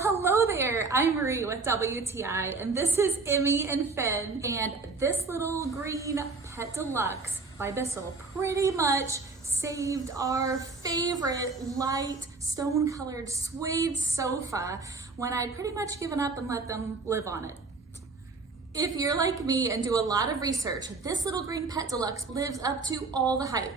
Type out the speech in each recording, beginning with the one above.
Well, hello there. I'm Marie with WTI, and this is Emmy and Finn, and this little green Pet Deluxe by Bissell pretty much saved our favorite light stone-colored suede sofa when I'd pretty much given up and let them live on it. If you're like me and do a lot of research, this little green Pet Deluxe lives up to all the hype.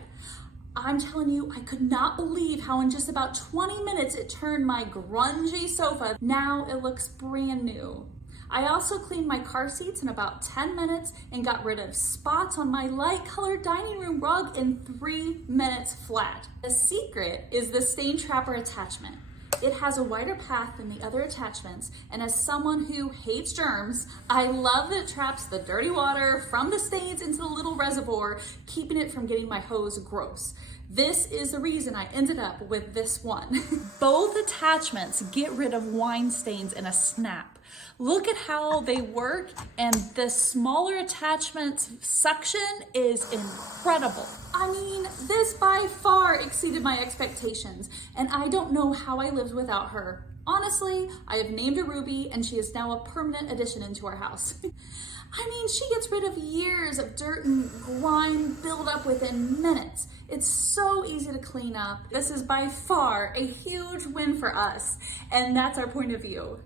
I'm telling you, I could not believe how in just about 20 minutes it turned my grungy sofa. Now it looks brand new. I also cleaned my car seats in about 10 minutes and got rid of spots on my light colored dining room rug in 3 minutes flat. The secret is the stain trapper attachment. It has a wider path than the other attachments, and as someone who hates germs, I love that it traps the dirty water from the stains into the little reservoir, keeping it from getting my hose gross. This is the reason I ended up with this one. Both attachments get rid of wine stains in a snap. Look at how they work, and the smaller attachment's suction is incredible. I mean, this by far exceeded my expectations, and I don't know how I lived without her. Honestly, I have named her Ruby, and she is now a permanent addition into our house. I mean, she gets rid of years of dirt and grime build up within minutes. It's so easy to clean up. This is by far a huge win for us, and that's our point of view.